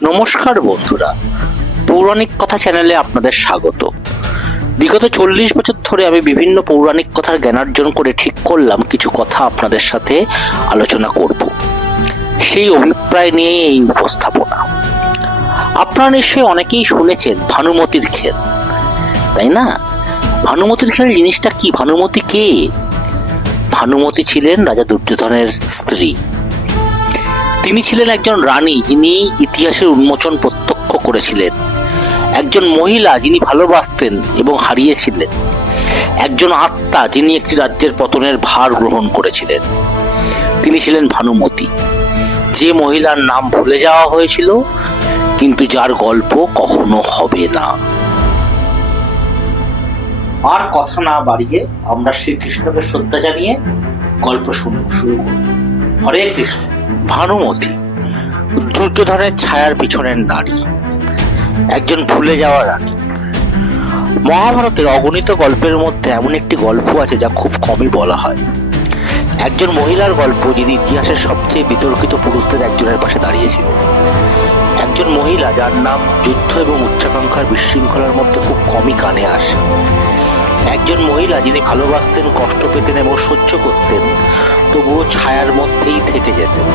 নমস্কার বন্ধুরা, পৌরাণিক কথা চ্যানেলে আপনাদের স্বাগত। বিগত 40 বছর ধরে আমি বিভিন্ন পৌরাণিক কথার জ্ঞানার্জন করে ঠিক করলাম কিছু কথা আপনাদের সাথে আলোচনা করব। সেই অভিপ্রায় নিয়েই এই উপস্থাপনা। আপনারা নিশ্চয়ই অনেকেই শুনেছেন ভানুমতির খেল, তাই না? ভানুমতির খেল জিনিসটা কি? ভানুমতি কে? ভানুমতি ছিলেন রাজা দুর্যোধনের স্ত্রী। তিনি ছিলেন একজন রানী যিনি ইতিহাসের উন্মোচন প্রত্যক্ষ করেছিলেন, একজন মহিলা যিনি ভালোবাসতেন এবং হারিয়েছিলেন, একজন আত্মা যিনি একটি রাজ্যের পতনের ভার গ্রহণ করেছিলেন। তিনি ছিলেন ভানুমতি, যে মহিলার নাম ভুলে যাওয়া হয়েছিল কিন্তু যার গল্প কখনো হবে না। আর কথা না বাড়িয়ে আমরা শ্রীকৃষ্ণকে শ্রদ্ধা জানিয়ে গল্প শুরু করি। হরে কৃষ্ণ। ভানুমতি দুর্যোধনের ছায়ার পিছনের নারী, একজন ভুলে যাওয়া রানী। মহাভারতের অগণিত গল্পের মধ্যে এমন একটি গল্প আছে যা খুব কমই বলা হয়। একজন মহিলার গল্প যিনি ইতিহাসের সবচেয়ে বিতর্কিত পুরুষদের একজনের পাশে দাঁড়িয়েছিলেন। একজন মহিলা যার নাম যুদ্ধ এবং উচ্চাকাঙ্ক্ষার বিশৃঙ্খলার মধ্যে খুব কমই কানে আসে। একজন মহিলা যিনি ভালোবাসতেন, কষ্ট পেতেন এবং সহ্য করতেন, তবুও ছায়ার মধ্যেই থেকে যেতেন।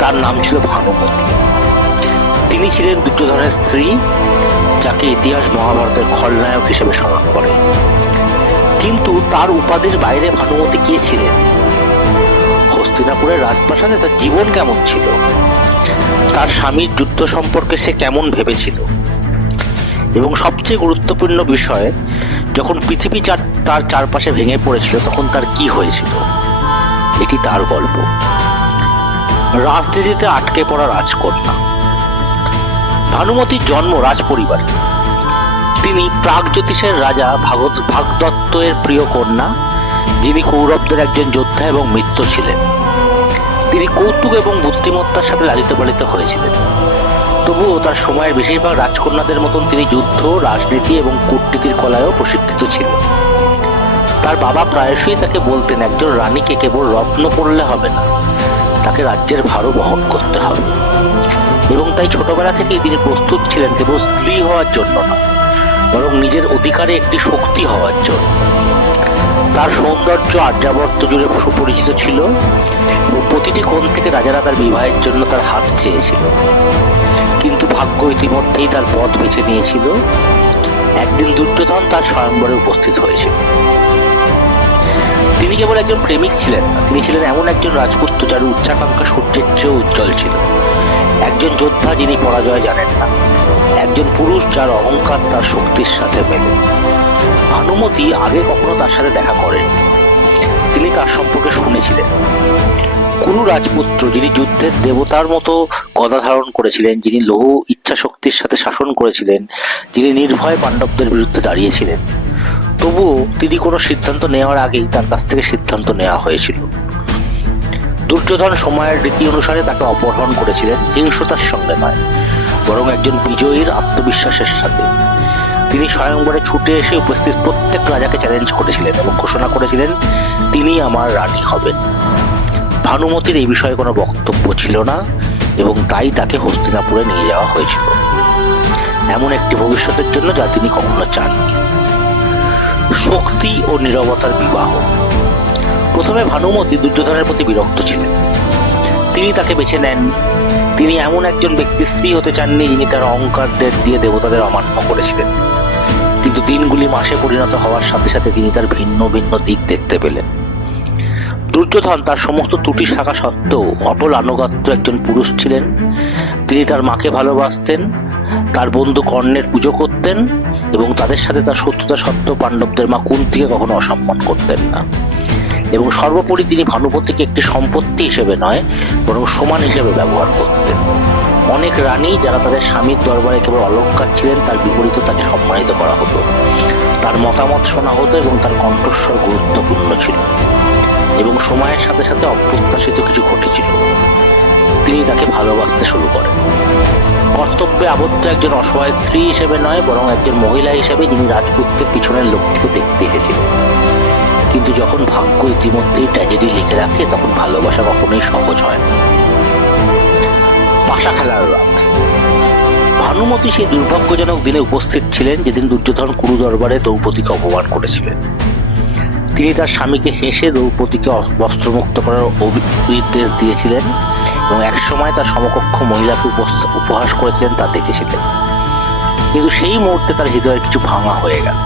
তার নাম ছিল ভানুমতি। তিনি ছিলেন দুর্যোধনের স্ত্রী, যাকে ইতিহাস মহাভারতের খলনায়ক হিসেবে স্মরণ করে। কিন্তু তার উপাধির বাইরে ভানুমতি কে ছিলেন? হস্তিনাপুরের রাজপ্রাসাদে তার জীবন কেমন ছিল? তার স্বামীর যুদ্ধ সম্পর্কে সে কেমন ভেবেছিল? এবং সবচেয়ে গুরুত্বপূর্ণ বিষয়, যখন পৃথিবী তার চারপাশে ভেঙে পড়েছিল তখন তার কি হয়েছিল? এটি তার গল্প। রাজনীতিতে আটকে পড়া রাজকন্যা। ভানুমতির জন্ম রাজ পরিবারে। তিনি প্রাগজ্যোতিষের রাজা ভাগদত্তের প্রিয় কন্যা, যিনি কৌরবদের একজন যোদ্ধা এবং মিত্র ছিলেন। তিনি কৌতুক এবং বুদ্ধিমত্তার সাথে লালিত পালিত হয়েছিলেন। তবুও তার সময়ের বেশিরভাগ রাজকন্যাদের মতন তিনি যুদ্ধ, রাজনীতি এবং কূটনীতির কলায়ও প্রশিক্ষিত ছিলেন। তার বাবা প্রায়শই তাকে বলতেন, একজন রানীকে কেবল রত্ন পড়লে হবে না, তাকে রাজ্যের ভারও বহন করতে হবে। এবং তাই ছোটবেলা থেকেই তিনি প্রস্তুত ছিলেন কেবল স্ত্রী হওয়ার জন্য নয়, বরং নিজের অধিকারে একটি শক্তি হওয়ার জন্য। তার সৌন্দর্য আর্যাবর্ত জুড়ে সুপরিচিত ছিল এবং প্রতিটি কোণ থেকে রাজারা তার বিবাহের জন্য তার হাত চেয়েছিল। কিন্তু ভাগ্য ইতিমধ্যেই তার পথ বেছে নিয়েছিল। একদিন দুর্যোধন তার স্বয়ম্বরে উপস্থিত হয়েছিল। তিনি কেবল একজন প্রেমিক ছিলেন না, তিনি ছিলেন এমন একজন রাজপুত্র যার উচ্চাকাঙ্ক্ষা সূর্যের চেয়েও উজ্জ্বল ছিল। একজন যোদ্ধা যিনি পরাজয় জানেন না, একজন পুরুষ যার অহংকার তার শক্তির সাথে মেলে। ভানুমতি আগে কখনো তার সাথে দেখা করেননি, তিনি তার সম্পর্কে শুনেছিলেন। কুরু রাজপুত্র যিনি যুদ্ধের দেবতার মতো গদা ধারণ করেছিলেন, যিনি লৌহ ইচ্ছা শক্তির সাথে শাসন করেছিলেন, যিনি নির্ভয় পাণ্ডবদের বিরুদ্ধে দাঁড়িয়েছিলেন। তবুও তিনি কোনো সিদ্ধান্ত নেওয়ার আগেই তার কাছ থেকে সিদ্ধান্ত নেওয়া হয়েছিল। দুর্যোধন সময়ের রীতি অনুসারে তাকে অপহরণ করেছিলেন, হিংসতার সঙ্গে নয়, বরং একজন বিজয়ীর আত্মবিশ্বাসের সাথে। তিনি স্বয়ংবরে ছুটে এসে উপস্থিত প্রত্যেক রাজাকে চ্যালেঞ্জ করেছিলেন এবং ঘোষণা করেছিলেন, তিনি আমার রানী হবেন। ভানুমতির এই বিষয়ে কোনো বক্তব্য ছিল না এবং তাই তাকে হস্তিনাপুরে নিয়ে যাওয়া হয়েছিল, এমন একটি ভবিষ্যতের জন্য যা তিনি কখনো চাননি। শক্তি ও নীরবতার বিবাহ। প্রথমে ভানুমতি দুর্যোধনের প্রতি বিরক্ত ছিলেন। তিনি তাকে বেছে নেন। তিনি এমন একজন ব্যক্তির স্ত্রী হতে চাননি যিনি তার অহংকারদের দিয়ে দেবতাদের অমান্য করেছিলেন। কিন্তু দিনগুলি মাসে পরিণত হওয়ার সাথে সাথে তিনি তার ভিন্ন ভিন্ন দিক দেখতে পেলেন। দুর্যোধন তার সমস্ত ত্রুটি থাকা সত্ত্বেও অটল আনুগত্য একজন পুরুষ ছিলেন। তিনি তার মাকে ভালোবাসতেন, তার বন্ধু কর্ণের পুজো করতেন এবং তাদের সাথে তার শত্রুতা সত্ত্বেও পাণ্ডবদের মা কুন্তিকে কখনো অসম্মান করতেন না। এবং সর্বোপরি তিনি ভানুমতিকে একটি সম্পত্তি হিসেবে নয়, বরং সমান হিসেবে ব্যবহার করতেন। অনেক রানী যারা তাদের স্বামীর দরবারে কেবল অলংকার ছিলেন, তার বিপরীতে তাকে সম্মানিত করা হতো, তার মতামত শোনা হতো এবং তার কণ্ঠস্বর গুরুত্বপূর্ণ ছিল। এবং সময়ের সাথে সাথে অপ্রত্যাশিত কিছু ঘটেছিল। তিনি তাকে ভালোবাসতে শুরু করেন, কর্তব্যে আবদ্ধ একজন অসহায় স্ত্রী হিসেবে নয়, বরং একজন মহিলা হিসেবে যিনি রাজপুত্রের পিছনের লোকটিকে দেখতে এসেছিলেন। কিন্তু যখন ভাগ্য ইতিমধ্যেই ট্র্যাজেডি লিখে রাখে, তখন ভালোবাসা কখনোই সহজ হয় না। পাশা খেলার রাত। ভানুমতি সেই দুর্ভাগ্যজনক দিনে উপস্থিত ছিলেন যেদিন দুর্যোধন কুরু দরবারে দ্রৌপদীকে অপমান করেছিলেন। তিনি তার স্বামীকে হেসে দ্রৌপদীকে বস্ত্রমুক্ত করার নির্দেশ দিয়েছিলেন এবং একসময় তার সমকক্ষ মহিলাকে উপহাস করেছিলেন তা দেখেছিলেন। কিন্তু সেই মুহূর্তে তার হৃদয়ের কিছু ভাঙা হয়ে গেল।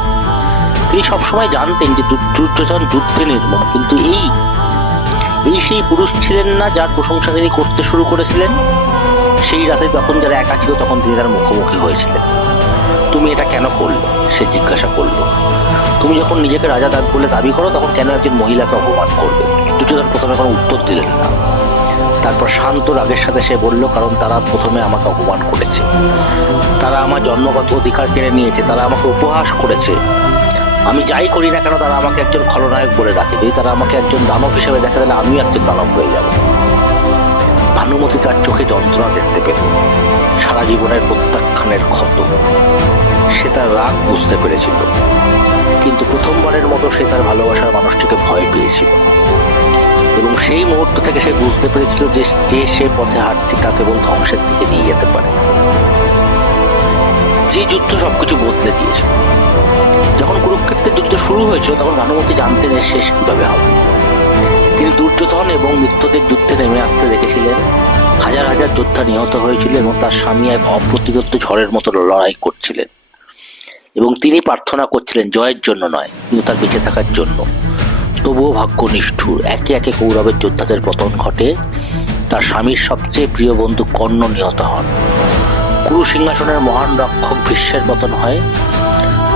তিনি সবসময় জানতেন যে দুর্যোধন যুদ্ধে নির্মম, কিন্তু এই সেই পুরুষ ছিলেন না যার প্রশংসা তিনি করতে শুরু করেছিলেন। সেই রাতে যখন যারা একা ছিল তখন তিনি তার মুখোমুখি হয়েছিলেন। তুমি এটা কেন করলে? সে জিজ্ঞাসা করল। তুমি যখন নিজেকে রাজা বলে দাবি করো তখন কেন একজন মহিলাকে অপমান করবে? দুর্যোধন প্রথমে কোনো উত্তর দিলেন না। তারপর শান্ত রাগের সাথে সে বলল, কারণ তারা প্রথমে আমাকে অপমান করেছে, তারা আমার জন্মগত অধিকার কেড়ে নিয়েছে, তারা আমাকে উপহাস করেছে। আমি যাই করি না কেন তারা আমাকে একজন খলনায়ক বলে ডাকে। যদি তারা আমাকে একজন দানব হিসেবে দেখে তাহলে আমিও একজন দানব হয়ে যাব। ভানুমতি তার চোখে যন্ত্রণা দেখতে পেল, সারা জীবনের প্রত্যাখ্যানের ক্ষত। সে তার রাগ বুঝতে পেরেছিল, কিন্তু প্রথমবারের মতো সে তার ভালোবাসার মানুষটিকে ভয় পেয়েছিল এবং সেই মুহূর্ত থেকে সে বুঝতে পেরেছিল যে সে পথে হাঁটছে তা কেবল ধ্বংসের দিকে নিয়ে যেতে পারে। যে যুদ্ধ সবকিছু বদলে দিয়েছিল। যখন কুরুক্ষেত্রের যুদ্ধ শুরু হয়েছিল তখন ভানুমতি জানতেন এর শেষ কিভাবে হবে। তিনি দুর্যোধন এবং মিত্রদের যুদ্ধে নেমে আসতে দেখেছিলেন। হাজার হাজার যোদ্ধা নিহত হয়েছিল এবং তার স্বামী এক অপ্রতিরোধ্য ঝড়ের মতো লড়াই করছিলেন এবং তিনি প্রার্থনা করছিলেন জয়ের জন্য নয়, কিন্তু তার বেঁচে থাকার জন্য। তবুও ভাগ্য নিষ্ঠুর। একে একে কৌরবের যোদ্ধাদের পতন ঘটে। তার স্বামীর সবচেয়ে প্রিয় বন্ধু কর্ণ নিহত হন। কুরু সিংহাসনের মহান রক্ষক ভীষ্মের পতন হয়।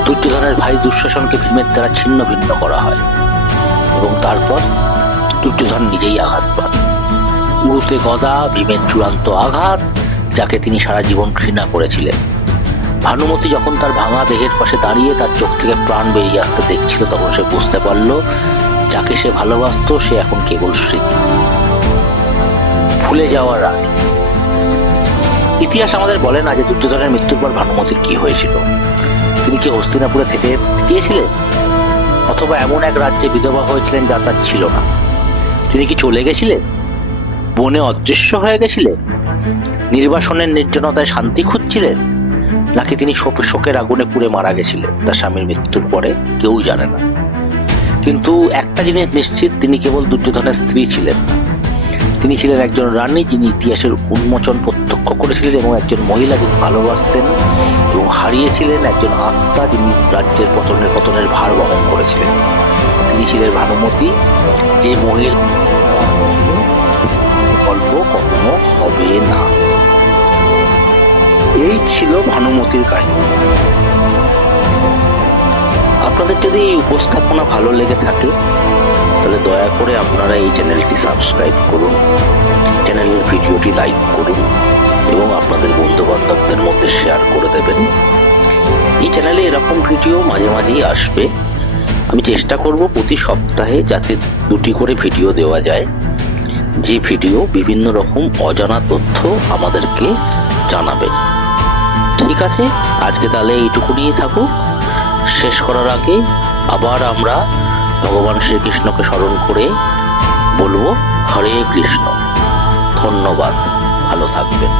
দুর্যোধনের ভাই দুঃশাসনকে ভীমের দ্বারা ছিন্ন ভিন্ন করা হয় এবং তারপর দুর্যোধন নিজেই আঘাত পান। উরুতে গদা, ভীমের চূড়ান্ত আঘাত, যাকে তিনি সারা জীবন ঘৃণা করেছিলেন। ভানুমতি যখন তার ভাঙা দেহের পাশে দাঁড়িয়ে তার চোখ থেকে প্রাণ বেরিয়ে আসতে দেখছিল তখন সে বুঝতে পারল যাকে সে ভালোবাসত সে এখন কেবল স্মৃতি। ভুলে যাওয়ার আগে। ইতিহাস আমাদের বলে না যে দুর্যোধনের মৃত্যুর পর ভানুমতির কি হয়েছিল। তিনি কি হস্তিনাপুরে থেকে গিয়েছিলেন, অথবা এমন এক রাজ্যে বিধবা হয়েছিলেন যা তার ছিল না? তিনি কি চলে গেছিলেন, বনে অদৃশ্য হয়ে গেছিলেন, নির্বাসনের নির্জনতায় শান্তি খুঁজছিলেন, নাকি তিনি শোকের আগুনে পুড়ে মারা গেছিলেন তার স্বামীর মৃত্যুর পরে? কেউ জানে না। কিন্তু একটা জিনিস নিশ্চিত, তিনি কেবল দুর্যোধনের স্ত্রী ছিলেন না, তিনি ছিলেন একজন রানী যিনি ইতিহাসের উন্মোচন প্রত্যক্ষ করেছিলেন এবং একজন মহিলা যিনি ভালোবাসতেন এবং হারিয়েছিলেন, একজন আত্মা যিনি রাজ্যের পতনের ভার বহন করেছিলেন। তিনি ছিলেন ভানুমতি, যে মহিলা গল্প কখনো হবে না। এই ছিল ভানুমতির কাহিনী। আপনাদের যদি এই উপস্থাপনা ভালো লেগে থাকে তাহলে দয়া করে আপনারা এই চ্যানেলটি সাবস্ক্রাইব করুন, চ্যানেলের ভিডিওটি লাইক করুন এবং আপনাদের বন্ধু বান্ধবদের মধ্যে শেয়ার করে দেবেন। এই চ্যানেলে এরকম ভিডিও মাঝে মাঝেই আসবে। আমি চেষ্টা করব প্রতি সপ্তাহে যাতে 2টি করে ভিডিও দেওয়া যায়, যে ভিডিও বিভিন্ন রকম অজানা তথ্য আমাদেরকে জানাবে। ঠিক আছে, আজকে তাহলে এইটুকুনিই থাকুক। শেষ করার আগে আবার আমরা ভগবান শ্রীকৃষ্ণকে স্মরণ করে বলবো হরে কৃষ্ণ। ধন্যবাদ, ভালো থাকবেন।